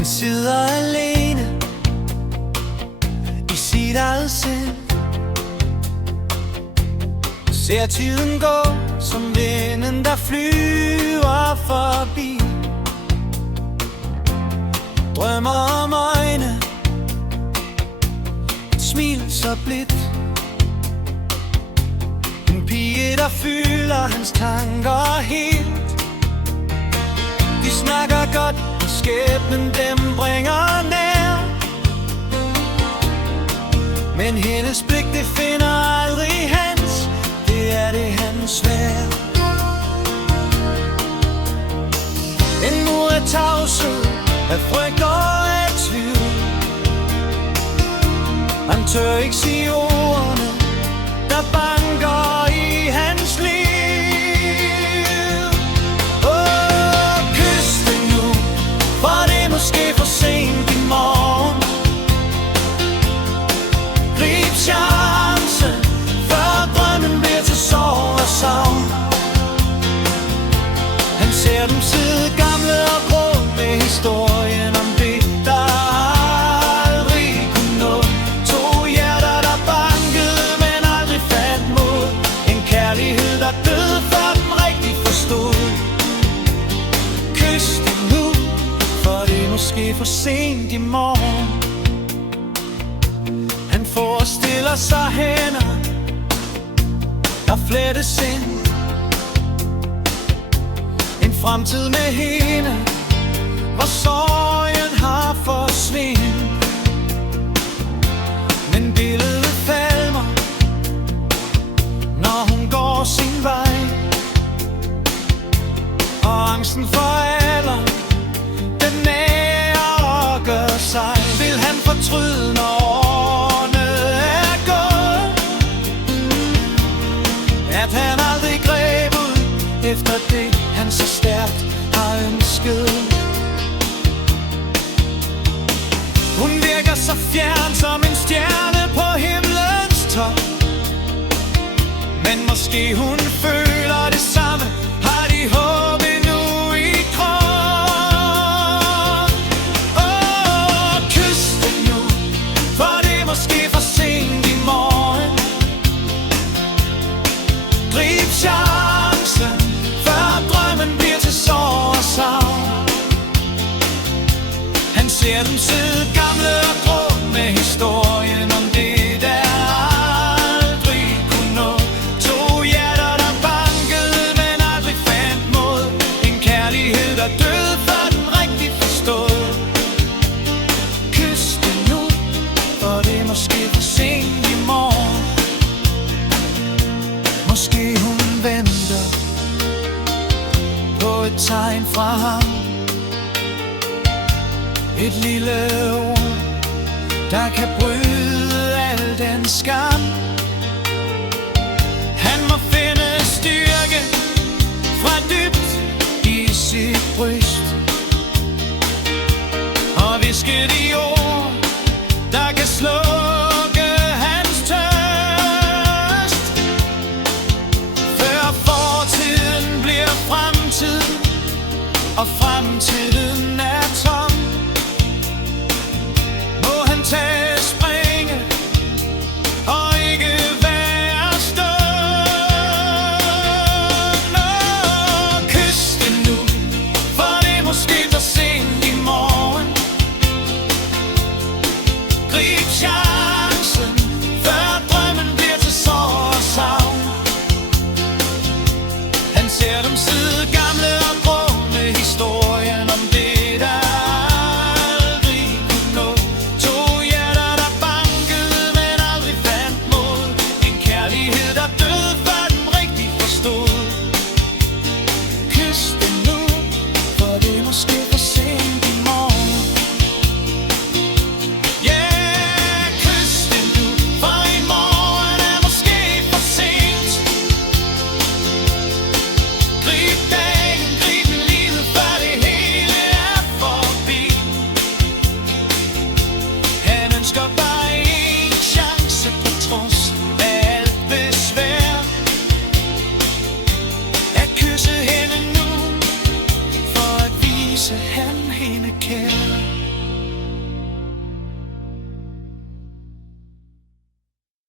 Han sidder alene i sit eget sind, ser tiden gå som vinden, der flyver forbi. Drømmer om øjne, et smil så blidt, en pige, der fylder hans tanker helt. De snakker godt, og skæbnen dem bringer nær, men hendes blik, det finder aldrig hans. Det er det hans værd. En mur af tavshed, af frygt og af tvivl. Han tør ikke sige ordene, der banker i hans liv. Kys det nu, for det er måske for sent i morgen. Grib chancen, før drømmen bliver til sorg og savn. Han ser dem sidde gamle og grå med historien om det, der aldrig kunne nå. To hjerter, der bankede, men aldrig fandt mod. En kærlighed, der døde, før den rigtig forstod. Kys det nu, for det er måske for sent i morgen. Han forestiller sig hænder, der flettes ind. En fremtid med hende, hvor sorgen har forsvindt. Men billedet falmer, når hun går sin vej, og angsten for alder, den nærer og gør sig. Vil han fortryde, når årene er gået, at han aldrig greb ud efter det, han så stærkt har ønsket? Hun virker så fjern som en stjerne på himlens top, men måske hun føler det samme. Har de håb endnu i krop? Kys det nu, for det er måske for sent i morgen. Grib chancen, før drømmen bliver til sorg og savn. Han ser dem sidde gamle og grå med historien om det, der aldrig kunne nå. To hjerter, der bankede, men aldrig fandt mod. En kærlighed, der døde, før den rigtig forstod. Kys det nu, for det er måske for sent i morgen. Måske hun venter på et tegn fra ham, et lille ord, der kan bryde al den skam. Han må finde styrke fra dybt i sit bryst, og viske de ord, der kan slukke hans tørst, før fortiden bliver fremtid, og fremtiden er tom. Må han tage springet og ikke være stående. Kys det nu, for det er måske for sent i morgen. Grib chancen, før drømmen bliver til sorg og savn. Han ser dem sidde gamle og grå med historien om det, der aldrig kunne nå. To hjerter, der bankede, men aldrig fandt mod. En kærlighed, der døde, før den rigtig forstod. Kys det nu, for det er måske for sent i morgen. Yeah, kys det nu, for i morgen er måske for sent. Grib dagen, grib livet, før det hele er forbi. Han ønsker bare en chance på trods af alt besvær, at kysse hende nu, for at vise han